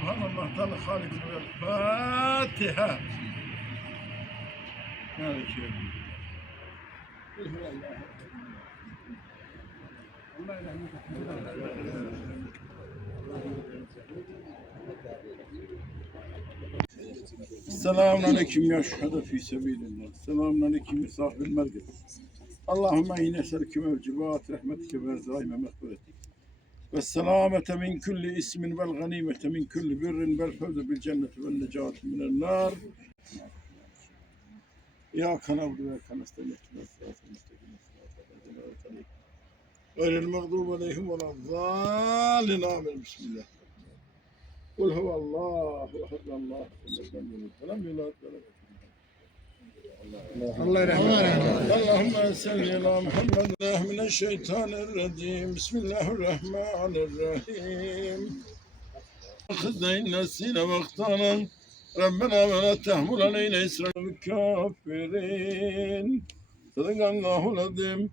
Subhanallah Teala Halik ve Fatiha. Maliki yevmiddin. Selamun aleyküm ya şühada fi sebilillah. Selamun aleyküm ya sahibil merkez. Allahümme yine eselke mevcibat rahmetike ve zaime mehberetik. Ve selamete min kulli ismin vel ganimete min kulli birrin vel fevze bil cenneti vel necati minen nar. Ya kanavdu ve kanastayim. Gayril mağdubu aleyhim ve lazzalin. Amin. Bismillah. Kul huvallahu ehad Allahu samad lam yelid ve lam Allah rahmet. Allahümme salli ala Muhammed. Mineşşeytanirracim. Bismillahirrahmanirrahim. Khızdayn nasine vaktanan. Rabbena ve la tahmul aleyna İsrail kafirin. Sadakallahu lazim.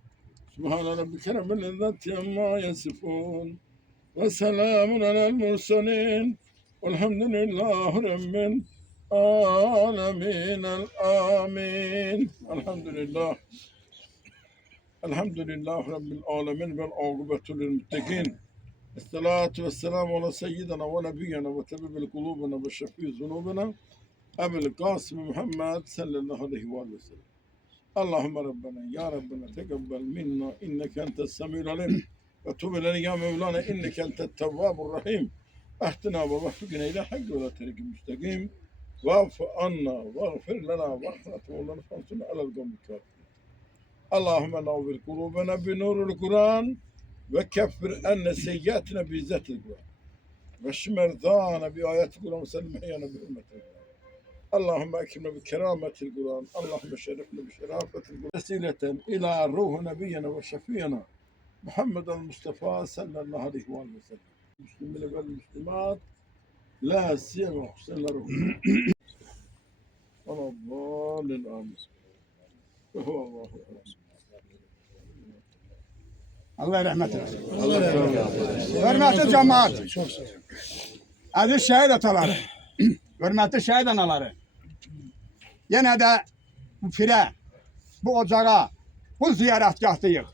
Subhane rabbike rabbil izzati amma yasifun. Ve selamun alel mursalin. Velhamdülillahi rabbil alemin. Amin. Elhamdülillah. Elhamdülillahi rabbil alemin vel âkıbetu lil muttakin. Esselatu vesselamu ala seyyidina ve nebiyyina ve tebibil kulubina ve şefî zunubina Ebu'l Kasım Muhammed sallallahu aleyhi ve sellem. Allahümme Rabbena ya Rabbena tegabbel minna inneke entes semî'ul alim ve tub ileyna ya Mevlana inneke entet tevvabur rahim. Ahdina ve veffikna ila hakkı ve la teriki müstakim. Va'fu anna va'gfir lana va'hrat ve lana fansuna alel gavmil kafirin. Allahümme navvir kulubena bi nurul Kur'an ve keffir enne seyyiatine bi izzetil Kur'an. Ve şmerzana bi ayetil Kur'an ve selmeyana bi hürmetil Kur'an. Allahümme ekrimne bi kerametil Kur'an. Allahümme şerifne bi şerafetil Kur'an. Vesileten ila ruhu nebiyyena ve şefiyena Muhammed el-Mustafa sallallahu aleyhi ve sellem. Müslümine ve Müslümat la siyeme hussenle ruhu. Allah'ın amin. Ve huvallahu aleyhi. Allah rahmet eylesin. Hürmetli cemaat, aziz şehit ataları, hürmetli şehit anaları, yine de bu fire, bu ocağa, bu ziyaretgahtayıq.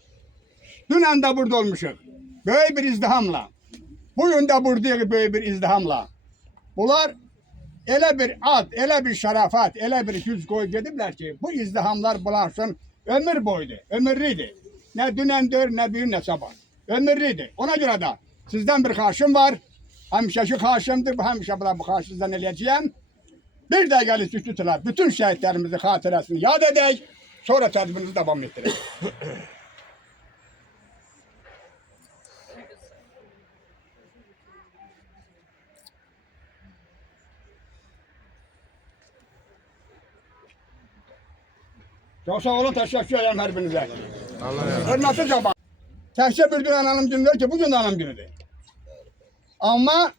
Dünən de burada olmuşuq, böyük bir izdihamla. Bugün de buradayıq böyük bir izdihamla. Bunlar elə bir ad, elə bir şərafət, elə bir yüz qoyub gediblər ki, bu izdihamlar bunlar üçün ömür boydu, ömürlüydü. Ne dünendir, ne büyün, ne sabah. Ömürlüydü. Ona göre de sizden bir xahişim var. Həmişəki xahişimdir. Həmişə bu xahişinizden eləyəcəyəm. Bir də gəlir sükutular. Bütün şəhidlərimizi, xatirəsini yad edək. Sonra tədbirimizi devam etdirək. Çok sağ olun, teşekkür ederim her birinize. Hürmetli cemaat. Təhcə bir gün anım günü ki, bugün de anım günüdür. Ama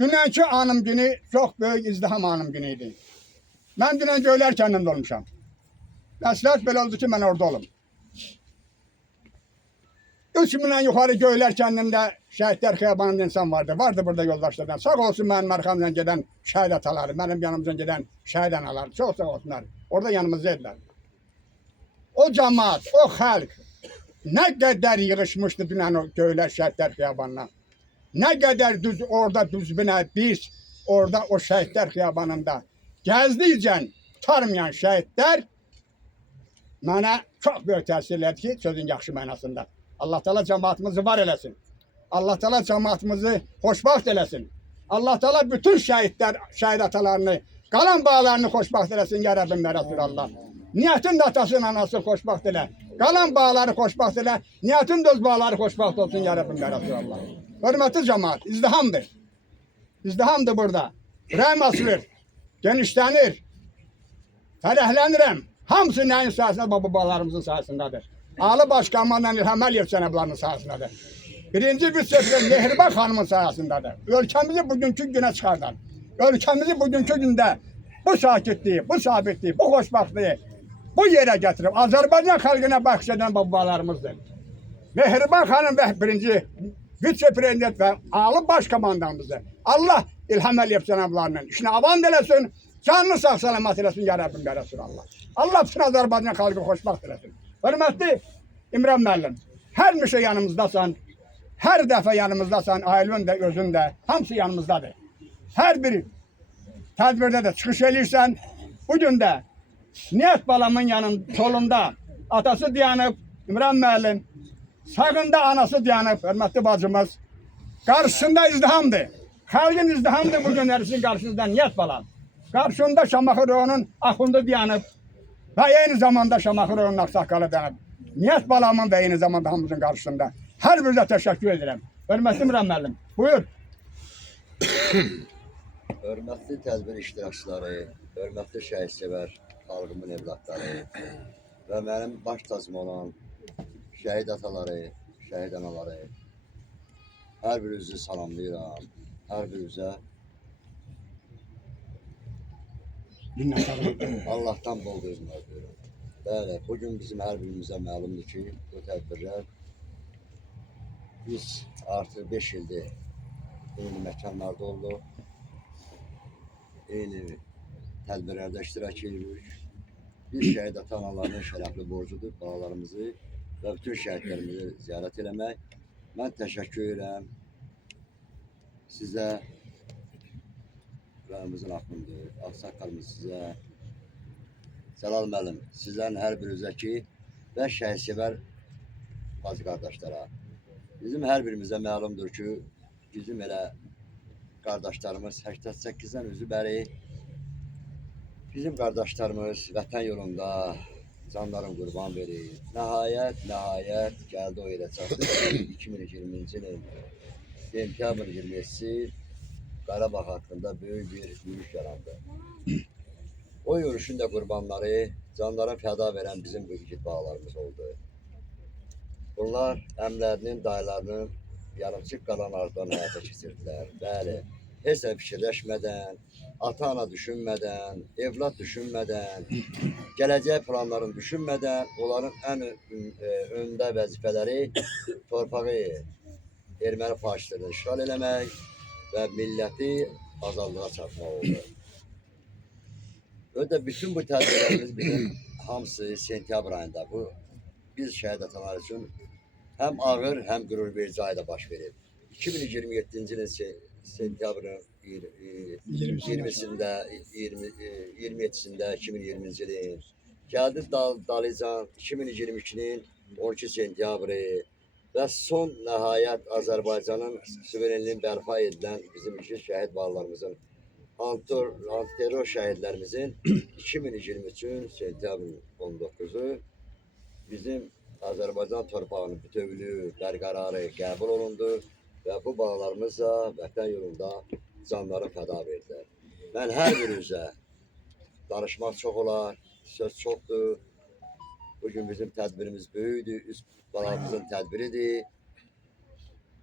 dünənki anım günü çok büyük izdiham anım günüydü. Ben dünən Göylər kəndində olmuşam. Məsləhət belə oldu ki, ben orada olum. 3000'den yukarı Göylər kəndində şəhidlər xiyabanında insan vardı. Vardı burada yoldaşlardan. Sağ olsun benim arkamdan gelen şəhid ataları, benim yanımdan gelen şəhid anaları. Çok sağ olsunlar. Orada yanımızdaydılar. O cemaat, o halk ne kadar yığışmıştı dünən o Göylər şəhidlər xiyabanına. Ne kadar düz orada düzbünə biz orada o şəhidlər xiyabanında gəzdikcə tutarmayan şəhidlər mənə çok büyük təsir elədi ki, sözün yaxşı mənasında. Allah Teala cemaatimizi var eləsin. Allah Teala cemaatimizi xoşbaxt eləsin. Allah Teala bütün şəhidlər, şəhid atalarını, qalan bağlarını xoşbaxt eləsin. Ya Rabbim ya Resulallah. Niyetin de atasının anası xoşbaxt elə. Qalan bağları xoşbaxt elə. Niyetin de öz bağları xoşbaxt olsun ya Rabbim ya Resulallah. Hürmetli cemaat, izdihamdır. İzdihamdır burada. Rəhm asılır, genişlenir. Fərəhlənirəm. Hamısı nəyin sayəsində? Babalarımızın sayəsindədir. Ali Başkanmanla İlham Əliyev cənablarının sayəsindədir. Birinci Vüsefrən Mehriban xanımın sayəsindədir. Ölkəmizi bugünkü günə çıxardan. Ölkəmizi bugünkü gündə bu sakitliği, bu sabitliği, bu xoşbaxtlığı bu yere getirip Azerbaycan xalqına bəxş edən babalarımızdır. Mehriban xanım ve birinci Vice-Prezident ve Ali Başkomandanımızdır. Allah İlham eləyib cənablarının. İşini avan eləsin, canını sağ salamat eləsin, ya Rəbbim, ya Resulallah. Allah bütün Azərbaycan xalqı xoşbaxt eləsin. Hörmətli İmran müəllim, hər mişə yanımızdasan, hər dəfə yanımızdasan, ailən də, özün də, hamısı yanımızdadır. Hər biri tədbirdə də çıxış eləyirsən, bugün də Nihat balamın solunda atası dayanıb, İmran müəllim, sağında anası dayanıb, hörmətli bacımız, qarşısında izdihamdır. Xalqın izdihamdır bugün sizin qarşınızda Nihat balam. Qarşında Şamaxı rayonunun axundu dayanıb və eyni zamanda Şamaxı rayonunun ağsaqqalı dayanıb. Nihat balamın və eyni zamanda hamımızın qarşısında. Hər birinizə təşəkkür edirəm. Hörmətli İmran müəllim, buyur. Hörmətli tədbir iştirakçıları, hörmətli şəhidsever xalqımın evlatları və mənim baş tacım olan şəhid ataları, şəhid anaları, hər birinizi salamlayıram, hər birinizə Allah'tan bol gözünler diyorum. Bəli, bugün bizim hər birimizə məlumdur ki, bu tədbirlər biz artıq 5 ildir eyni məkanlarda olduq, eyni tədbirlərdə iştirak edirik. Bir şəhid ata-analarının şərəfli borcudur balalarımızı və bütün şəhidlərimizi ziyarət eləmək. Mən təşəkkür edirəm sizə, Rəyimizin haqqındır, ağsaqqalımız sizə, Cəlal müəllim, sizlərin hər birinizə ki və şəhidsever bacı qardaşlara. Bizim hər birimizə məlumdur ki, bizim elə qardaşlarımız 88-dən özü bəri bizim qardaşlarımız vətən yolunda canların qurban verir. Nəhayət gəldi o yerə çatdı ki, 2020-ci ilin sentyabr 27-si Qarabağ haqqında böyük bir yürüyüş yarandı. O yürüyüşün də qurbanları canlara fəda verən bizim bu igid bağlarımız oldu. Bunlar əmlərinin, dayılarının yarımçıq qalan arzularını həyata keçirdilər. Bəli, heç nə fikirləşmədən, ata-ana düşünmədən, evlad düşünmədən, gələcək planlarını düşünmədən, onların ən öndə vəzifələri torpağı erməni faşistlərini işğal eləmək və milləti azadlığa çatmaq oldu. Ödə bütün bu tədbirlərimiz bizim hamısı sentyabr ayında bu biz şəhid atalar üçün həm ağır, həm qürur verici ayda baş verib. 2027-ci ilin sentyabrın 20-sində, 27-sində, 2020-ci ilin gəldi Dalican 2022-nin 12 sentyabri və son nəhayət Azərbaycanın suverenliğinin bərpa edilən bizim iki şəhid varlarımızın antiterror şəhidlərimizin 2023-ün sentyabrın 19-u bizim Azərbaycan torpağının bütövlüyü, bərqərarı qəbul olundu və bu balalarımız da vətən yolunda canları fəda verdilər. Mən hər birinizə danışmaq çox olar, söz çoxdur. Bugün bizim tədbirimiz böyükdür, üst balamızın tədbiridir.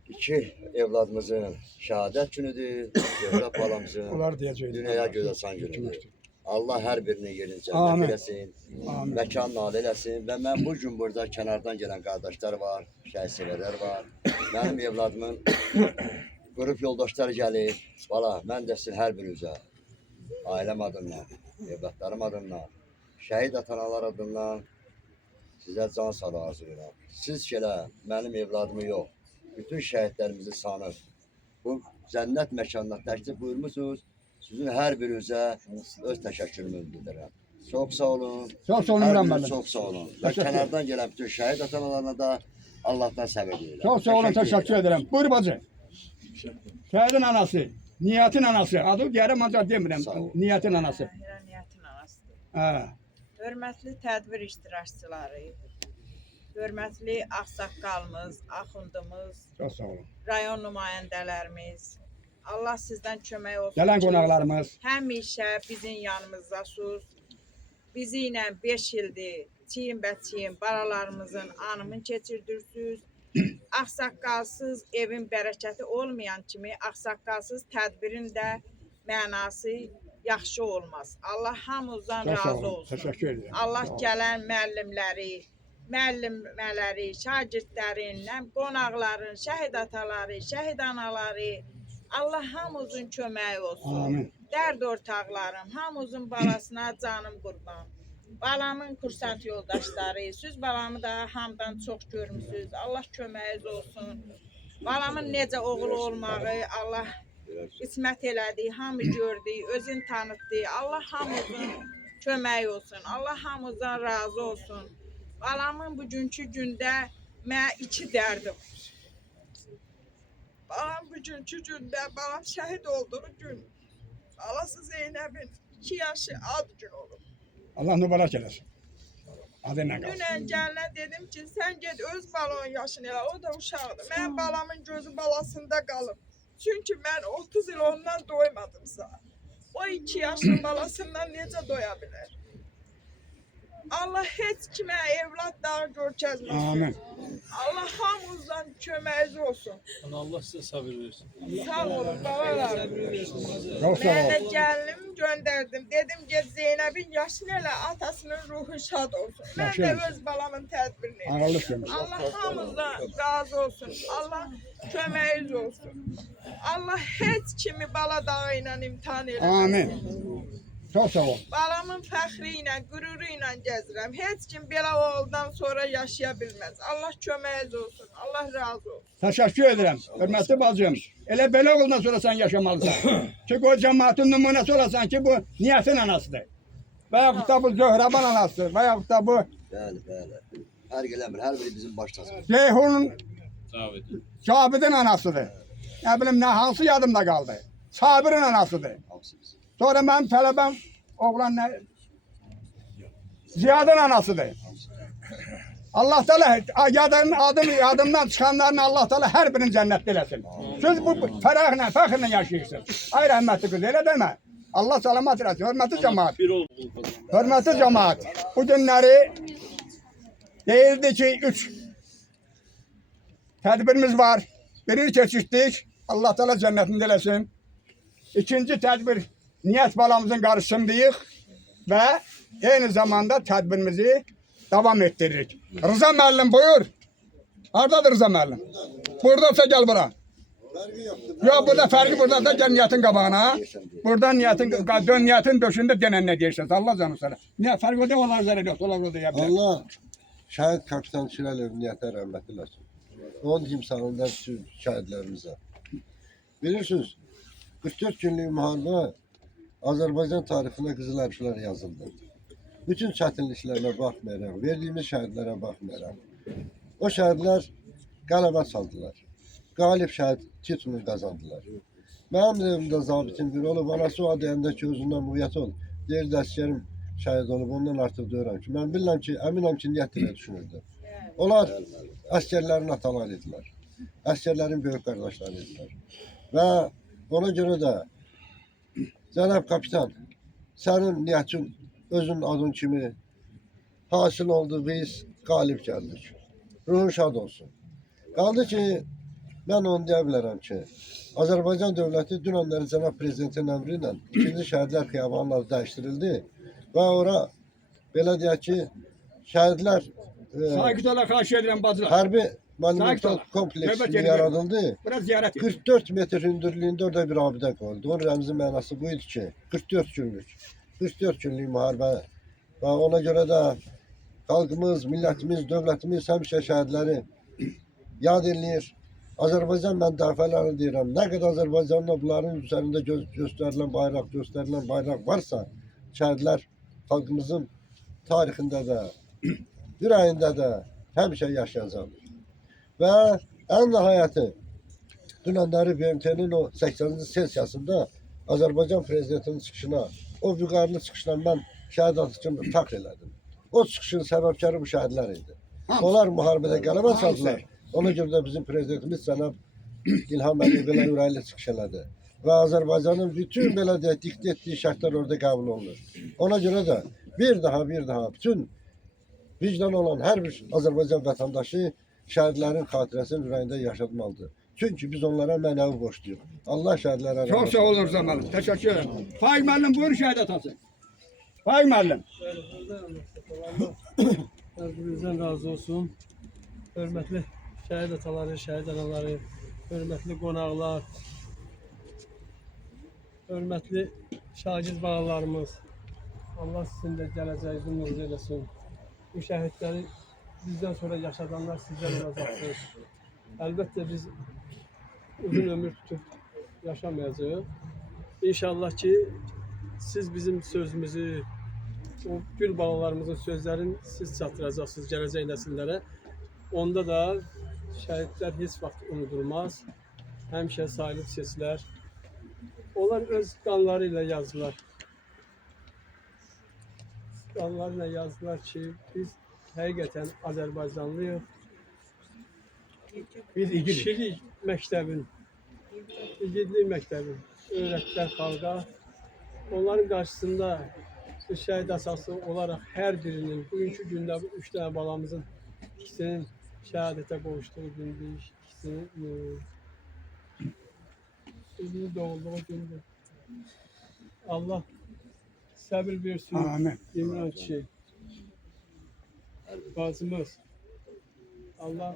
İki evladımızın şəhadət günüdür, Zöhrə balamızın dünyaya göz açan günüdür. Allah hər birinin yerini cənnət eləsin, məkanını âli eləsin və mən bu gün burada kənardan gələn qardaşlar var, şəhidseverlər var. Mənim evladımın qrup yoldaşları gəlir. Valla, mən də sizin hər birinizə, ailəm adından, evladlarım adından, şəhid atanalar adından sizə can sağlığı arzulayıram. Siz gələ mənim evladımı yox, bütün şəhidlərimizi sanıb bu cənnət məkanına təklif buyurmuşsunuz. Sizin hər birinizə öz təşəkkürümü bildirirəm. Çox sağ olun. Çox sağ olun İmran müəllim. Çox sağ olun. Və kənardan gələn bütün şəhid ata-analarına da Allahdan səbir diləyirəm. Çox sağ olun, təşəkkür edirəm. Buyur bacı. Şəhidin anası, Niyatin anası. Adı gələm ancaq demirəm. Niyatin anası. Niyatin anasıdır. Hə. Hörmətli tədbir iştirakçıları, hörmətli ağsaqqalımız, axundumuz, Çox sağ olun. rayon nümayəndələrimiz, Allah sizdən kömək olsun. Gələn qonaqlarımız. Həmişə bizim yanımızdasınız. Bizi ilə 5 ildir çiyin-bəçiyin balalarımızın anımını keçirdirsiniz. Ağsaqqalsız evin bərəkəti olmayan kimi, ağsaqqalsız tədbirin də mənası yaxşı olmaz. Allah hamımızdan Çox sağ razı olun. olsun. Təşəkkür edirəm. Allah Sağ olun. gələn müəllimləri, şagirdlərin, qonaqların, şəhid ataları, şəhid anaları, Allah hamımızın köməyi olsun. Amin. Dərd ortaqlarım, hamımızın balasına canım qurban. Balamın kursant yoldaşları, siz balamı da hamdan çox görmüsünüz. Allah köməyiniz olsun. Balamın necə oğul olmağı Allah qismət elədi, hamı gördü, özün tanıtdı. Allah hamımızın köməyi olsun. Allah hamımızdan razı olsun. Balamın bugünkü gündə mənə 2 dərdim var. Balam bugünkü gündə, balam şəhid olduğu gün, balası Zeynəbin 2 yaşı ad gün olub. Allah mübarək eləsin. Adı nə qalsın. Dünən gəlinə dedim ki, sən get öz balanın yaşını elə, o da uşaqdır. Mən balamın gözü balasında qalıb. Çünki mən 30 il ondan doymadımsa, o 2 yaşın balasından necə doya bilər? Allah heç kimə evlad dağı görkəzməsin. Amin. Allah hamımızdan köməyiniz olsun. Allah sizə sabır versin. Sağ olun, babalarım. Çox sağ Mən ol. də gəlinim göndərdim. Dedim get Zeynəbin yaşını elə, atasının ruhu şad olsun. Mən Yaxşı də yapmışsın. öz balamın tədbirini. Ağırlıq görmüş. Allah hamımızdan razı olsun. Allah köməyiniz olsun. Allah heç kimi bala dağı ilə imtihan eləməsin. Amin. Çox sağ ol. Balamın fəxri ilə, qüruru ilə gəzirəm. Heç kim belə oğuldan sonra yaşaya bilməz. Allah köməyiniz olsun. Allah razı olsun. Təşəkkür edirəm. Hörmətli bacım. Elə belə oğuldan sonra sən yaşamalısan. Çünki o cəmaatın nümunəsi olasan ki, bu niyyətin anasıdır. Və yaxud da bu Zöhrəban anasıdır. Və yaxud da bu Bəli, bəli. Hər eləmir, hər biri bizim baş tacımız. Ceyhunun Davet. Cabidin anasıdır. Nə bilim, nə hansı yadımda qaldı. Sabirin anasıdır. Hamısı bizim. Sonra mənim tələbəm oğlan nə? Ziyadın anasıdır. Allah Teala adımdan çıxanların Allah Teala hər birinin cənnətdə eləsin. Siz bu fərəxlə, fəxrlə yaşayırsınız. Ay rəhmətli qız, elə demə. Allah salamat eləsin. Hörmətli cəmaat. Bir oldu kazandı. Hörmətli cəmaat. Bu günləri deyildi ki, 3 tədbirimiz var. Birini keçirdik. Allah Teala cənnətində eləsin. İkinci tədbir niyyət balamızın qarşısındayıq və eyni zamanda tədbirimizi davam ettiririk. Rıza müəllim buyur. Haradadır Rıza müəllim? Buradasa gəl bura. Yox, burada fərqi burada da gəl niyyətin qabağına. Burada niyyətin döşündə denən nə deyirsiniz? Allah canı sana. Niyə fərqi o da onlar zərər yox. Onlar da deyə bilər. Allah şəhid kapitan Şirəli niyyətə rəhmət eləsin. Onun timsalında bütün şəhidlərimizə. Bilirsiniz, 44 günlük müharibə Azərbaycan tarixində qızıl hərflər yazıldı. Bütün çətinliklərə baxmayaraq, verdiyimiz şəhidlərə baxmayaraq, o şəhidlər qələbə çaldılar. Qalib şəhid titulunu qazandılar. Mənim evimdə zabitin biri olub, anası o deyəndə ki, özündən müvəyyət ol. Deyirdi, əsgərim şəhid olub, ondan artıq deyirəm ki, mən bilirəm ki, əminəm ki, niyyət ilə düşünürdü. Onlar əsgərlərin ataları idilər. Əsgərlərin böyük qardaşları idilər. Və ona görə də Cənab kapitan, sənin niyyətin özün adın kimi hasil oldu, biz qalib gəldik. Ruhun şad olsun. Qaldı ki, mən onu deyə bilərəm ki, Azərbaycan dövləti dünənləri Cənab Prezidentin əmri ilə 2-ci şəhidlər xiyabanının adı dəyişdirildi və ora belə deyək ki, şəhidlər Sakit ola xahiş edirəm bacılar. hərbi Sakit monumental ol. kompleksini Növbət yaradıldı. Biraz ziyarət et. 44 metr hündürlüyündə orada bir abidə qoyuldu. Onun rəmzi mənası bu idi ki, 44 günlük. 44 günlük müharibə və ona görə də xalqımız, millətimiz, dövlətimiz həmişə şəhidləri yad eləyir. Azərbaycan, mən dəfələrlə deyirəm, nə qədər Azərbaycanla bunların üzərində göstərilən bayraq varsa, şəhidlər xalqımızın tarixində də, ürəyində də həmişə yaşayacaqdır. Və ən nəhayəti, dünənləri BMT-nin o 80-ci sesiyasında Azərbaycan prezidentinin çıxışına, o vüqarlı çıxışla mən şəhid atışını fəxr elədim. O çıxışın səbəbkarı bu şəhidlər idi. Onlar müharibədə qələbə çaldılar. Ona görə də bizim prezidentimiz cənab İlham Əliyev belə ürəkli çıxış elədi. Və Azərbaycanın bütün belə deyək, diktə etdiyi şərtlər orada qəbul olunur. Ona görə də bir daha bütün vicdan olan hər bir Azərbaycan vətəndaşı şəhidlərin xatirəsini ürəyində yaşatmalıdır. Çünki biz onlara mənəvi borcluyuq. Allah şəhidlərə rəhmət Çox sağ olun Rıza müəllim. Təşəkkür edirəm. Faiq müəllim buyur şəhid atası. Faiq müəllim. Hər birinizdən razı olsun. Hörmətli şəhid ataları, şəhid anaları, hörmətli qonaqlar, hörmətli şagird balalarımız, Allah sizin də gələcəyinizi nur eləsin. Bu şəhidləri bizdən sonra yaşadanlar sizdən olacaqsınız. Əlbəttə biz uzun ömür tutub yaşamayacağıq. İnşallah ki siz bizim sözümüzü, o gül balalarımızın sözlərini siz çatdıracaqsınız gələcək nəsillərə. Onda da şəhidlər heç vaxt unudulmaz. Həmişə sayılıb seslər. Onlar öz qanları ilə yazdılar. Qanları ilə yazdılar ki, biz həqiqətən Azərbaycanlıyıq. Biz igilik. Kişilik məktəbin, igidlik məktəbin öyrətdilər xalqa. Onların qarşısında şəhid əsası olaraq hər birinin bugünkü gündə bu 3 dənə balamızın ikisinin şəhadətə qovuşduğu gündür, ikisinin sözünü doğulduğu gündür. Allah səbir versin. Amin. İmran kişi, bacımız. Allah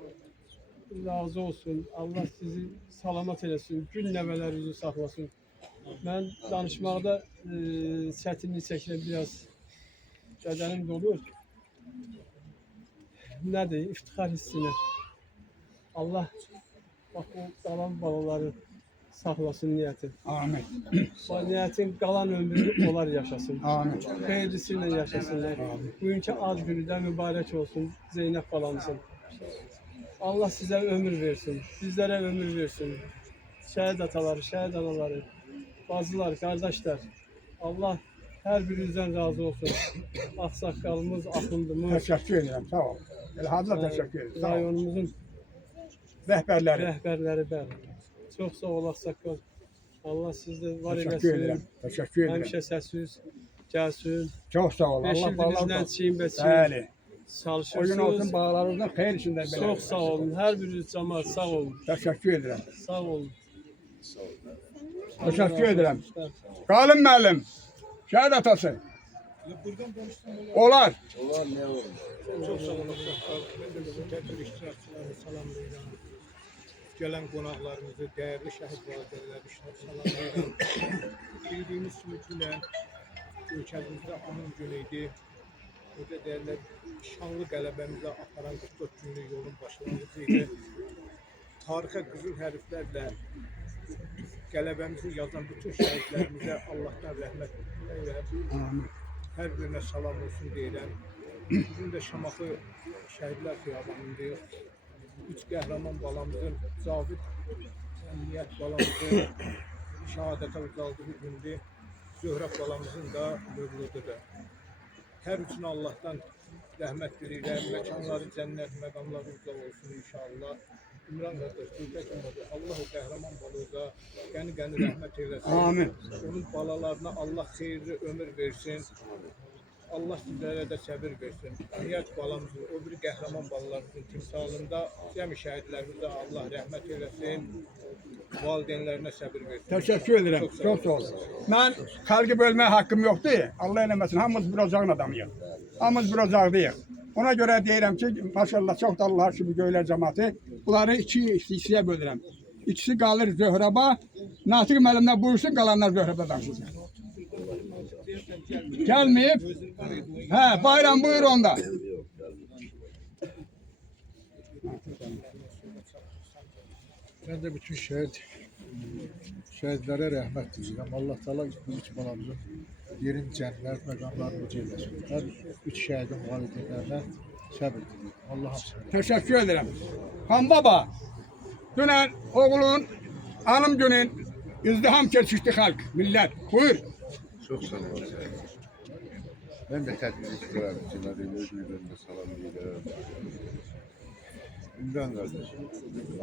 razı olsun. Allah sizi salamat eləsin. Gün nəvələrinizi saxlasın. Mən danışmaqda çətinlik çəkirəm biraz. Bədənim dolur. Nədir? İftixar hissinə. Allah bax o qalan balaları saxlasın niyyəti. Amin. O niyyətin qalan ömrünü onlar yaşasın. Amin. Xeyirlisi ilə yaşasınlar. Bugünkü ad günü də mübarək olsun Zeynəb balamızın. Allah sizə ömür versin, bizlərə ömür versin. Şəhid ataları, şəhid anaları, bacılar, qardaşlar. Allah hər birinizdən razı olsun. Ağsaqqalımız, axındımız, Təşəkkür edirəm. Sağ ol. Elhacı təşəkkür edirəm. Sağ ol. rayonumuzun Rəhbərləri. rəhbərləri bəli. Çox sağ ol ağsaqqal. Allah sizdə var Təşəkkür edirəm. eləsin. Təşəkkür edirəm. Həmişə səsiz gəlsin. Çox sağ ol. Allah Beşildinizdən bağlar. çiyin-bəçin Bəli. Oyun olsun çalışırsınız. bağlarınızdan xeyir içində belə. Çox sağ olun. Hər biriniz cəmaət sağ olun. Təşəkkür edirəm. Sağ olun. Təşəkkür edirəm. Qalın müəllim. Şəhid atası. Olar. Ulan ne olur? Çox sağ olun. Tədbir iştirakçılarını salamlayıram. Gələn qonaqlarımızı, dəyərli şəhid valideynləri salamlayıram. Bildiyimiz kimi günən ölkəmizdə anım günü idi. Burada deyirlər, şanlı qələbəmizə aparan 44 günlük yolun başlanğıcı idi. Tarixə qızıl hərflərlə qələbəmizi yazan bütün şəhidlərimizə Allahdan rəhmət diləyirəm. Hər birinə salam olsun deyirəm. Bugün də Şamaxı Şəhidlər Xiyabanındayıq. 3 qəhrəman balamızın, Cavid Əmniyyət balamızın şəhadətə ucaldığı gündür. Zöhrət balamızın da mövlududur. Hər üçün Allahdan rəhmət diləyirəm. Məkanları cənnət, məqamları uzaq olsun inşallah. İmran qardaş, Allah o qəhrəman balığa qəni rəhmət eyləsin. Amin. Onun balalarına Allah xeyirli ömür versin. Allah sizlərə də səbir versin. Niyyət balamızın, o bir qəhrəman balalarımızın timsalında cəmi şəhidlərimizə Allah rəhmət eyləsin. Valideynlərinə səbir versin. Təşəkkür edirəm. Çox sağ ol. Mən xalqı bölməyə haqqım yoxdur. Allah eləməsin. Hamımız bir ocağın adamıyıq. Hamımız bir ocaqdayıq. Ona görə deyirəm ki, maşallah çox da Allah kimi göylər cəmaatı. Bunları iki hissəyə bölürəm. İkisi qalır Zöhrəba. Natiq müəllimdən buyursun, qalanlar Zöhrəbə danışacaq. Gəlməyib? Hə, bayram buyur onda. Ben de bütün şehitlerə rəhmət diləyirəm. Allah Teala bu üç balamızın yerin cənnət məqamlarını ceyləsin. Hər üç şəhidin valideynlərinə səbir diləyirəm. Allah hamısını. Təşəkkür edirəm. Xan baba, dünən oğlun anım günün izdiham keçişdi xalq, millət. Buyur. Çok sağ olun. Ben de tədbir iştirakçılarıyım, özünü de salamlayıram. İmran kardeşim,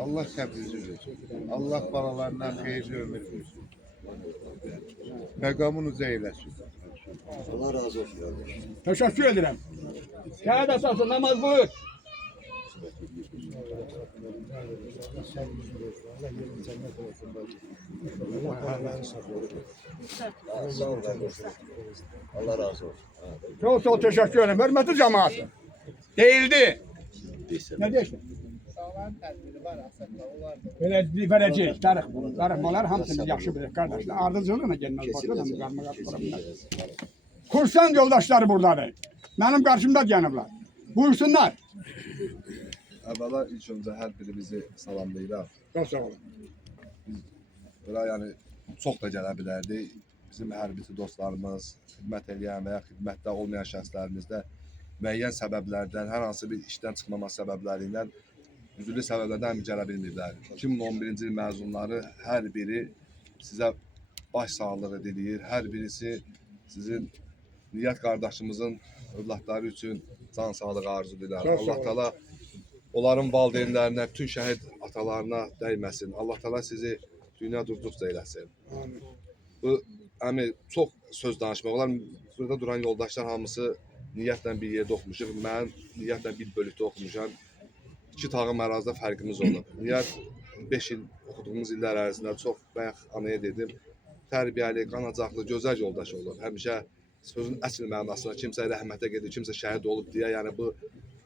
Allah səbrinizi versin. Allah balalarına xeyirli ömür versin. Məqamınızı eyləsin. Allah razı olsun kardeş. Təşəkkür edirəm. Şəhid əsası namaz buyur. Sağ ol kardeşim. Allah razı olsun. Çox sağ ol, təşəkkür edirəm. Hörmətli cəmaat. Deyildi. Nə deyirsən? Belə verəcəyik, tarix bunu. Tarix bunlar hamısını yaxşı bilir qardaşlar. Ardıcılığına gelmez başladım. Kursant yoldaşları buradadır. Benim karşımda yanıblar. Buyursunlar. Əvvəla ilk öncə hər birimizi salamlayıraq. Çok sağ olun. Bura yəni çox da gələ bilərdi. Bizim hərbiçi dostlarımız, xidmət edən və ya xidmətdə olmayan şəxslərimiz də müəyyən səbəblərdən, hər hansı bir işdən çıxmama səbəblərindən, üzüllü səbəblərdən gələ bilmirlər. 2011-ci il məzunları hər biri sizə baş sağlığı diləyir. Hər birisi sizin Niyyət qardaşımızın övladları üçün can sağlığı arzu edirlər. Allah Taala onların valideynlərinə, bütün şəhid atalarına dəyməsin. Allah Taala sizi dünya durduqca eləsin. Bu əmi çox söz danışmaq olar. Burada duran yoldaşlar hamısı niyyətlə bir yerdə oxumuşuq. Mən niyyətlə bir bölükdə oxumuşam. 2 tağım ərazidə fərqimiz olub. Niyyət 5 il oxuduğumuz illər ərzində çox bayaq anaya dedim. Tərbiyəli, qanacaqlı, gözəl yoldaş olub. Həmişə sözün əsl mənasına kimsə rəhmətə gedir, kimsə şəhid olub deyə, yəni bu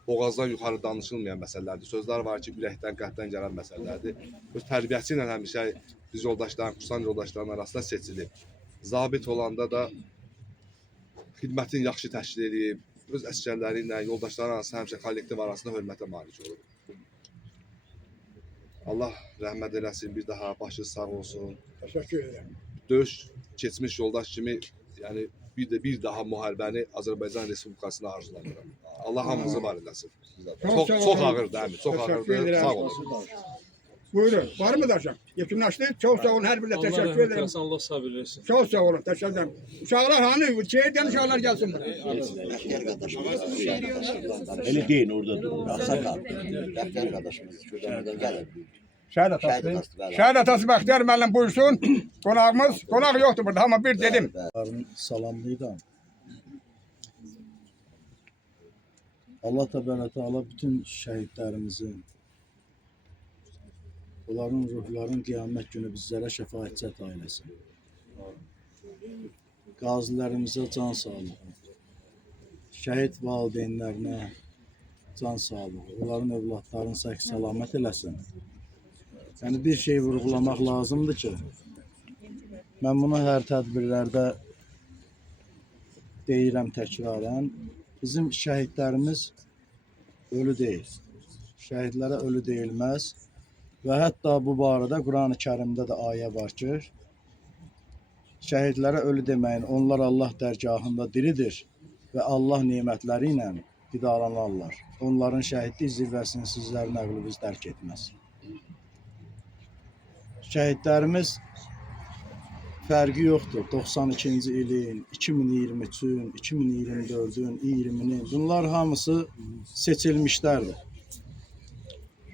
boğazdan yuxarı danışılmayan məsələlərdir. Sözlər var ki, ürəkdən, qəlbdən gələn məsələlərdir. Öz tərbiyəsi ilə həmişə biz yoldaşların, kursant yoldaşların arasında seçilib. Zabit olanda da xidmətin yaxşı təşkil edib, öz əsgərləri ilə, yoldaşların arasında həmişə kollektiv arasında hörmətə malik olur. Allah rəhmət eləsin, bir daha başı sağ olsun. Teşekkür ederim. Döyüş keçmiş yoldaş kimi, yəni bir daha müharibəni Azərbaycan Respublikasına arzulanıram. Allah hamımızı var eləsin. Çox ağırdır, əmi, çox ağırdır. Sağ olun. Buyurun. Var mı daşım? Yekunlaştı. Çok sağ olun. Her birine teşekkür ederim. Allah sabır versin. Çok sağ olun. Teşekkür ederim. Uşaklar hani şehirden uşaklar gelsin. Öyle değil orada durur. Aksakal. Rəhbər qardaşımız şuradan gəlir. Şəhid atası. Şəhid atası Bəxtiyar müəllim buyursun. Qonağımız. Qonaq yoktu burada ama bir dedim. Salamlayıram. Allah Teala bütün şəhidlərimizin, onların ruhların qiyamət günü bizlərə şəfaətçət ailəsin. Qazilərimizə can sağlığı, şəhid valideynlərinə can sağlığı, onların övladlarını səhv-salamat eləsin. Yəni bir şey vurğulamaq lazımdır ki, mən bunu hər tədbirlərdə deyirəm təkrarən, bizim şəhidlərimiz ölü deyil. Şəhidlərə ölü deyilməz. Və hətta bu barədə Quran-ı Kərimdə də ayə var ki, şəhidlərə ölü deməyin, onlar Allah dərgahında diridir və Allah nemətləri ilə qidalanarlar. Onların şəhidlik zirvəsini sizlərin əqliniz dərk etməz. Şəhidlərimiz fərqi yoxdur. 92-ci ilin, 2023-ün, 2024-ün, 20-nin, bunlar hamısı seçilmişlərdir.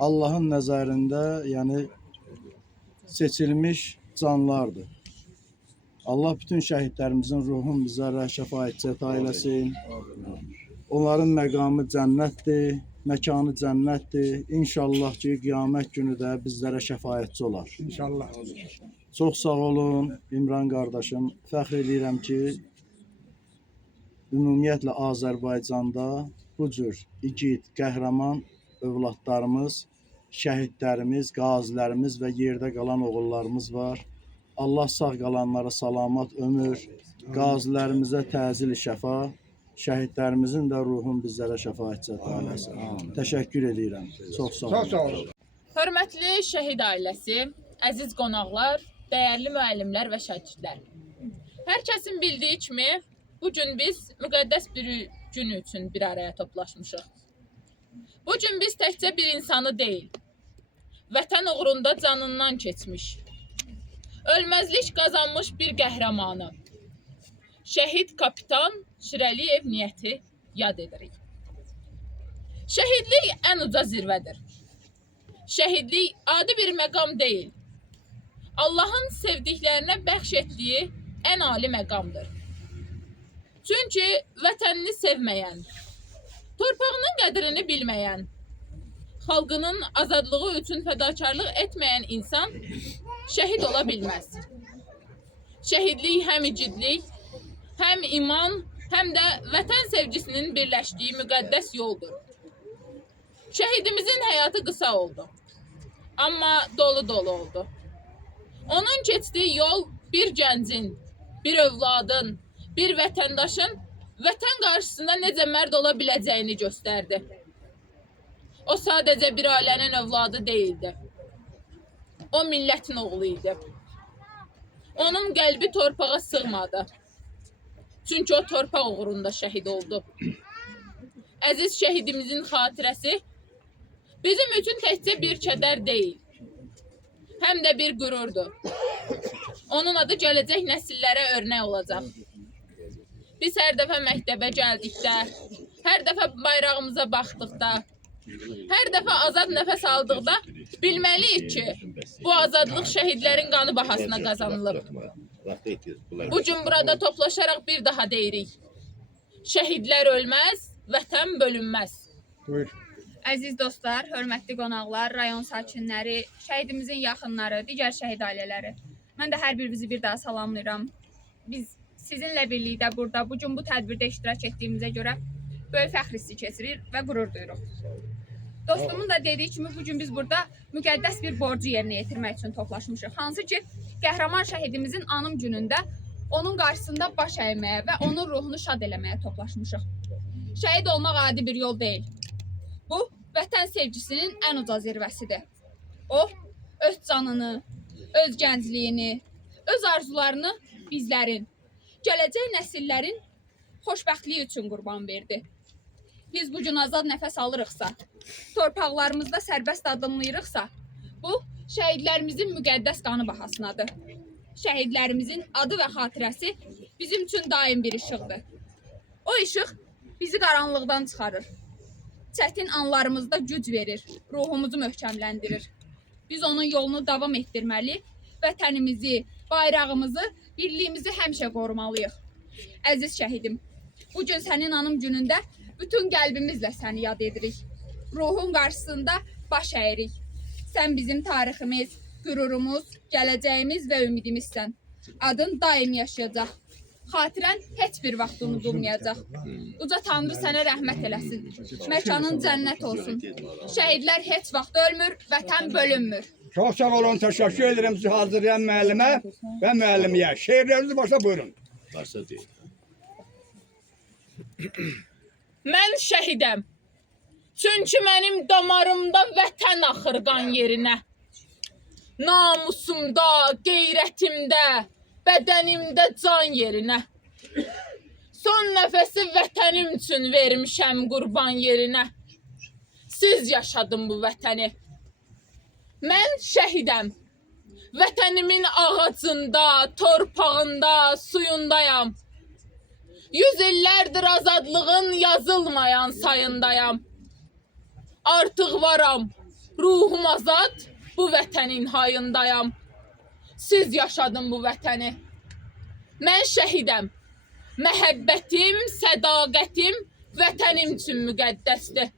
Allahın nəzərində, yəni seçilmiş canlardır. Allah bütün şəhidlərimizin ruhun bizlərə şəfaətçət ailəsin. Onların məqamı cənnətdir, məkanı cənnətdir. İnşallah ki, qiyamət günü də bizlərə şəfaətçi olar. İnşallah. Çox sağ olun İmran qardaşım. Fəxr edirəm ki, ümumiyyətlə Azərbaycanda bu cür igid, qəhrəman övladlarımız, şəhidlərimiz, qazilərimiz və yerdə qalan oğullarımız var. Allah sağ qalanlara salamat ömür, qazilərimizə təcil şəfa, şəhidlərimizin də ruhun bizlərə şəfaətçət ailəsin. Təşəkkür edirəm. Çox sağ olun. Çok sağ olun. Hörmətli şəhid ailəsi, əziz qonaqlar, dəyərli müəllimlər və şagirdlər. Hər kəsin bildiyi kimi, bu gün biz müqəddəs bir gün üçün bir araya toplaşmışıq. Bu gün biz təkcə bir insanı deyil, vətən uğrunda canından keçmiş, ölməzlik qazanmış bir qəhrəmanı, şəhid kapitan Şirəliyev Niyyəti yad edirik. Şəhidlik ən uca zirvədir. Şəhidlik adi bir məqam deyil, Allahın sevdiklərinə bəxş etdiyi ən ali məqamdır. Çünki vətənini sevməyən, torpağının qədrini bilməyən, xalqının azadlığı üçün fədakarlıq etməyən insan şəhid ola bilməz. Şəhidlik həm igidlik, həm iman, həm də vətən sevgisinin birləşdiyi müqəddəs yoldur. Şəhidimizin həyatı qısa oldu. Amma dolu oldu. Onun keçdiyi yol bir gəncin, bir övladın, bir vətəndaşın vətən qarşısında necə mərd ola biləcəyini göstərdi. O sadəcə bir ailənin övladı deyildi. O millətin oğlu idi. Onun qəlbi torpağa sığmadı. Çünki o torpaq uğrunda şəhid oldu. Əziz şəhidimizin xatirəsi bizim üçün təkcə bir kədər deyil, həm də bir qürurdur. Onun adı gələcək nəsillərə örnək olacaq. Biz hər dəfə məktəbə gəldikdə, hər dəfə bayrağımıza baxdıqda, hər dəfə azad nəfəs aldıqda bilməliyik ki, bu azadlıq şəhidlərin qanı bahasına qazanılıb. Bu gün burada toplaşaraq bir daha deyirik. Şəhidlər ölməz, vətən bölünməz. Buyur. Əziz dostlar, hörmətli qonaqlar, rayon sakinləri, şəhidimizin yaxınları, digər şəhid ailələri. Mən də hər birinizi bir daha salamlayıram. Biz sizinlə birlikdə burada bugün bu tədbirdə iştirak etdiyimizə görə böyük fəxr hissi keçirir və qürur duyuruq. Dostumun da dediyi kimi bugün biz burada müqəddəs bir borcu yerinə yetirmək üçün toplaşmışıq. Hansı ki, qəhrəman şəhidimizin anım günündə onun qarşısında baş əyməyə və onun ruhunu şad eləməyə toplaşmışıq. Şəhid olmaq adi bir yol deyil. Bu, vətən sevgisinin ən uca zirvəsidir. O, öz canını, öz gəncliyini, öz arzularını bizlərin, gələcək nəsillərin xoşbəxtliyi üçün qurban verdi. Biz bugün azad nəfəs alırıqsa, torpaqlarımızda sərbəst adımlayırıqsa, bu, şəhidlərimizin müqəddəs qanı bahasınadır. Şəhidlərimizin adı və xatirəsi bizim üçün daim bir işıqdır. O işıq bizi qaranlıqdan çıxarır. Çətin anlarımızda güc verir, ruhumuzu möhkəmləndirir. Biz onun yolunu davam etdirməli, vətənimizi, bayrağımızı, birliyimizi həmişə qorumalıyıq. Əziz şəhidim, bugün sənin anım günündə bütün qəlbimizlə səni yad edirik. Ruhun qarşısında baş əyirik. Sən bizim tariximiz, qürurumuz, gələcəyimiz və ümidimizsən. Adın daim yaşayacaq. Xatirən heç bir vaxt unudulmayacaq. Uca Tanrı sənə rəhmət eləsin. Məkanın cənnət olsun. Şəhidlər heç vaxt ölmür, vətən bölünmür. Çox sağ olun, təşəkkür ederim sizi hazırlayan müəllimə və müəllimiyə. Şeirlərinizi başa buyurun. Mən şəhidəm. Çünki mənim damarımda vətən axır qan yerinə. Namusumda, qeyrətimdə, bədənimdə can yerinə. Son nəfəsi vətənim üçün vermişəm qurban yerinə. Siz yaşadın bu vətəni. Mən şəhidəm. Vətənimin ağacında, torpağında, suyundayam. 100 illərdir azadlığın yazılmayan sayındayam. Artıq varam, ruhum azad, bu vətənin hayındayam. Siz yaşadın bu vətəni. Mən şəhidəm. Məhəbbətim, sədaqətim vətənim üçün müqəddəsdir.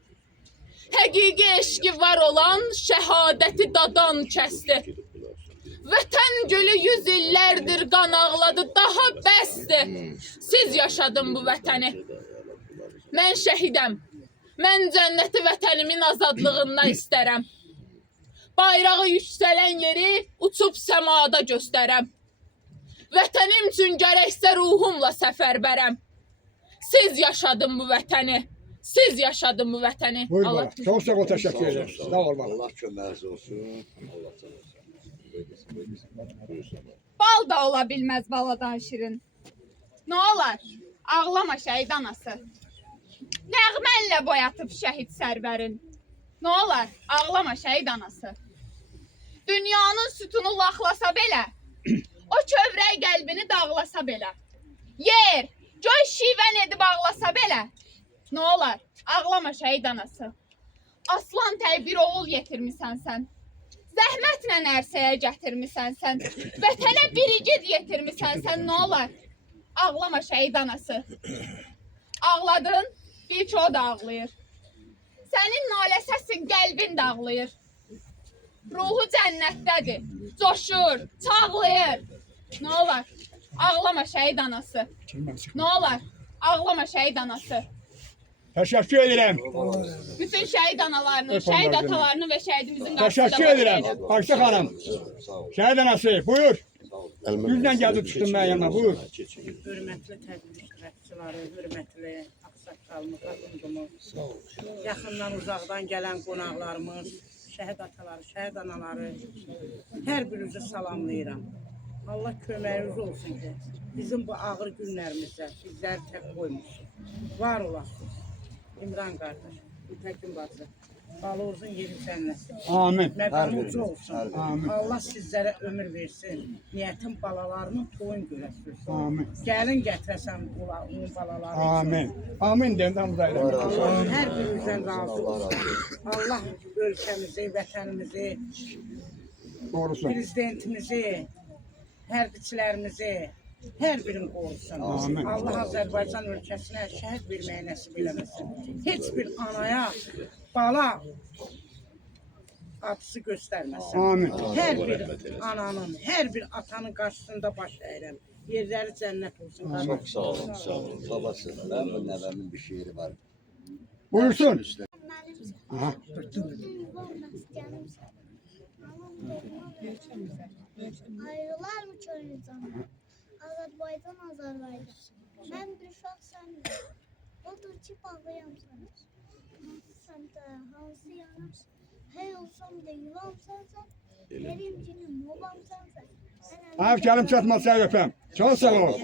Həqiqi eşqi var olan şəhadəti dadan kəsdi. Vətən gülü 100 illərdir qan ağladı, daha bəsdir. Siz yaşadın bu vətəni. Mən şəhidəm. Mən cənnəti vətənimin azadlığında istərəm. Bayrağı yüksələn yeri uçub səmada göstərəm. Vətənim üçün gərəksə ruhumla səfərbərəm. Siz yaşadın bu vətəni. Siz yaşadın bu vətəni. Buyur bala. Çox sağ ol, təşəkkür ederim. Sağ ol bala. Allah köməyiniz olsun. Allah Bal da ola bilməz baladan şirin. Nə olar? Ağlama şəhid anası. Nəğmənlə boyatıb şəhid sərvərin. Nə olar? Ağlama şəhid anası. Dünyanın sütunu laxlasa belə, o kövrək qəlbini dağlasa belə. Yer, göy şivən edib ağlasa belə. Nə olar? Ağlama şəhid anası. Aslan təy bir oğul yetirmisən sən. Zəhmətlə ərsəyə gətirmisən sən. Vətənə bir igid yetirmisən sən. Nə olar? Ağlama şəhid anası. Ağladın, bir ki o da ağlayır. Sənin nalə səsin qəlbin də ağlayır. Ruhu cənnətdədir, coşur, çağlayır. Nə olar? Ağlama şəhid anası. Nə olar? Ağlama şəhid anası. Teşekkür ederim. Bütün şəhid analarının, Öp şəhid onları. atalarının və şəhidimizin qarşısında Teşekkür baş ederim. əyirəm. Aksa Hanım. Şehit anası buyur. Yüzden geldi çıktım ben yanına buyur. Hörmətli tədbir iştirakçıları, hörmətli ağsaqqalımız, axundumuz, yaxından uzaqdan gələn qonaqlarımız, şəhid ataları, şəhid anaları, hər birinizi salamlayıram. Allah köməyiniz olsun ki, bizim bu ağır günlərimizdə bizləri tək qoymuşsun. Var olasınız. İmran qardaş, Təkin bacı, balığınızın yeri cənnətdir. Amin. Məqamınız olsun. Amin. Allah sizlərə ömür versin. Niyyətin balalarının toyun görəsiniz. Amin. Gəlin gətirəsən onun balaları üçün. Amin. Amin deyin tam uzayla. Hər birinizdən razı olsun. Allah ölkəmizi, vətənimizi, Doğrusu. prezidentimizi, hərbiçilərimizi, hər birini qorusun. Amin. Allah Azərbaycan ölkəsinə şəhid verməyi nəsib eləməsin. Heç bir anaya, bala atısı göstərməsin. Amin. Hər bir ananın, hər bir atanın qarşısında baş əyirəm. Yerləri cənnət olsun. Çok sağ olun, sağ olun. Babası, benim nevemin bir şiiri var. Buyursun. Aha. Ayrılar mı çölünüzden? Azerbaycan, Azerbaycan. Ben bir uşaq səndir. Odur ki, bağlayam sənə. Hansı səmtə, hansı yana. Hey olsam da yuvam sənsən. Yerim cinim, obam sənsən. Abi canım çatmasa öpem. Çok sağ ol.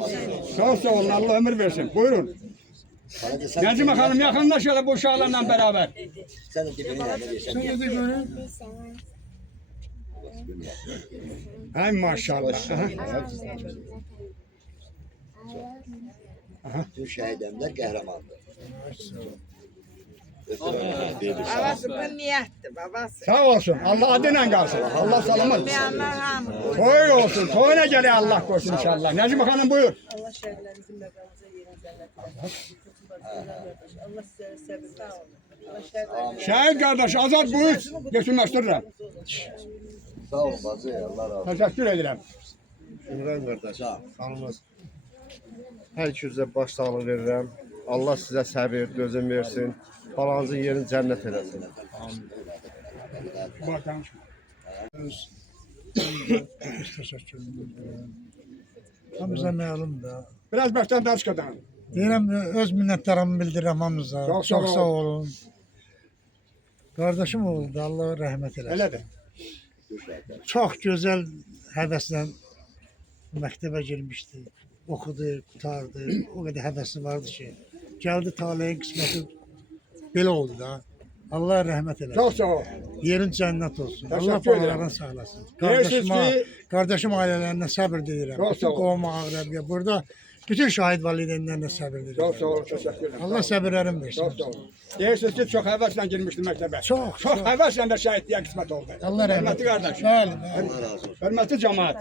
Çok sağ olun. Allah ömür versin. Buyurun. Necime Hanım yakınlaş şöyle bu uşaklarla beraber. Sen de dibine ne diyeceksin? Ay maşallah. Aha. Tüm şehidemler kahramandır. Babası bu niyyətdir, babası. Sağ olsun. Allah adıyla kalsın. Allah salamat. Olmayanlar hamı. Toy olsun. Toyuna gele Allah korusun inşallah. Necime Hanım buyur. Allah şəhidlərimizin məqamıza yerin cənnət eləsin. Allah sizə səbir sağ olun. Allah şəhidlərimizin Şahit kardeş Azat buyur. Geçinleştiririm. Sağ ol bacı, Allah razı olsun. Teşekkür ederim. İmran qardaş, xanımız. Hər ikizə baş sağlığı verirəm. Allah sizə səbir, dözüm versin. Balanızın yerini cənnət eləsin. Bak danışma. Teşekkür ederim. Hamıza məlumdur. Biraz baştan danış kadın. Deyirəm, öz minnətdarımı bildirirəm hamınıza. Çox Çox sağ sağ olun. Qardaşım oldu, Allah rəhmət eləsin. Öyledir. Çox gözəl həvəslə məktəbə girmişdi. Oxudu, qutardı. O qədər həvəsi vardı ki, gəldi taleyin qisməti belə oldu da. Allah rəhmət eləsin. Çok sağ ol. Yerin cənnət olsun. Təşəkkür Allah edirəm. balalarını sağlasın. Deyirsiniz ki- Qardaşım ailələrinə səbr diləyirəm. Çox sağ Bütün ol. qovma ağrıya. Burada bütün şahid valideynlərinə səbr diləyirəm. Çok sağ ol. Teşekkür ederim. Allah səbirlərin versin. Çok sağ ol. Deyirsiniz ki çok hevesle girmiştim mektebe. Çok, Çok hevesle de şehitliğe kısmet oldu. Allah rəhmət Hürmetli kardeş. Bəli, bəli. Hürmetli cemaat.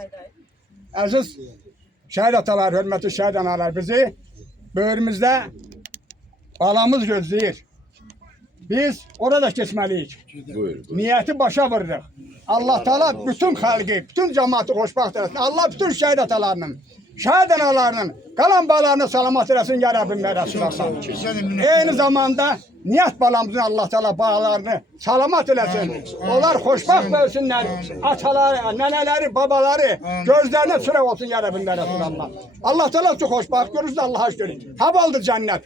Aziz şehit atalar, hürmetli şehit analar bizi böğrümüzde balamız gözleyir. Biz orada geçmeliyik. Niyeti başa vururuz. Allah Teala bütün halkı, bütün cemaati hoşbaht etsin. Allah bütün şehit atalarının, şehit analarının kalan balalarını salamat etsin ya Rabbim ya Resulallah. Aynı zamanda niyet balamızın Allah Teala bağlarını salamat eləsin. Onlar xoşbaxt olsunlar. Ataları, neneleri, babaları gözlerine süre olsun ya Rabbim ya Resulallah. Allah Teala çok xoşbaxt görürüz Allah'a şükür. Havaldır cennet.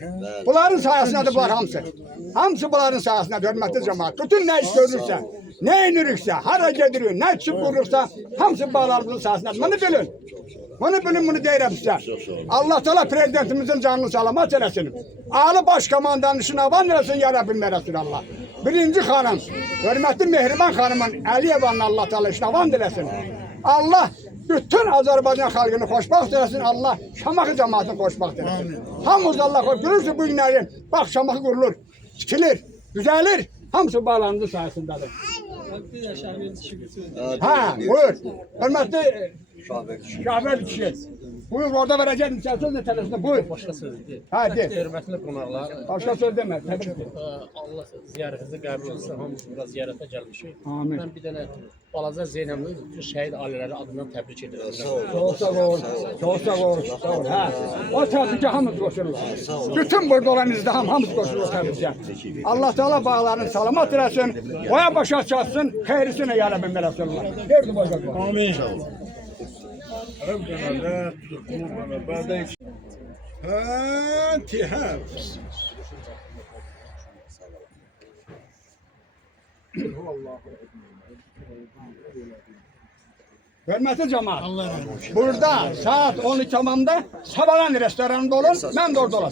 Bunların sayesinde bunlar hamısı. Hamısı bunların sayesinde hürmetli cemaat. Bütün ne iş görürse, ne inirikse, hara gedirik, ne çık vurursa hamısı bağlarımızın sayesinde. Bunu bilin. Bunu bilin, bunu deyirəm sizə. Allah Teala prezidentimizin canını salamat eləsin. Ali başkomandanın işini avan eləsin ya Rabbim ya Resulallah. Birinci xanım, hörmətli Mehriban xanımın Əliyevanın Allah Teala işini avan eləsin. Allah bütün Azərbaycan xalqını xoşbaxt eləsin. Allah Şamaxı cemaatini xoşbaxt eləsin. Hamımız Allah xoş. Görürsün bu günləri, bax Şamaxı qurulur, tikilir, düzəlir. Hamısı bağlandığı sayəsindədir. Bir də şəhid işi bitir. Ha, buyur. Hörmətli Şahbek Şahbel kişi. Buyur orada vereceğim sen söz de telefonu buyur. Başqa söz deyil. Hadi. Hörmətli qonaqlar, Başka söz deme. Tebrik ederim. Allah ziyarətinizi qəbul etsin. Hamımız bura ziyarətə gəlmişik. Amin. Mən bir dənə balaca Zeynəbin bütün şəhid ailələri adından təbrik edirəm. Çok sağ ol. Çok sağ ol. Sağ ol. Ha. O təbrikə hamımız qoşulur. Bütün burada olan izdiham hamımız qoşulur təbrikə. Allah Teala bağlarını salamat eləsin. Oya başa çalsın. Xeyrisini yarabbim eləsinlər. Verdi boyda. Amin. ربنا لا تزغ قلوبنا بعد إذ فاتحة. Hürmetli cemaat. Burada saat 12 tamamda Sabalan restoranında olun. Ben de orada olasın.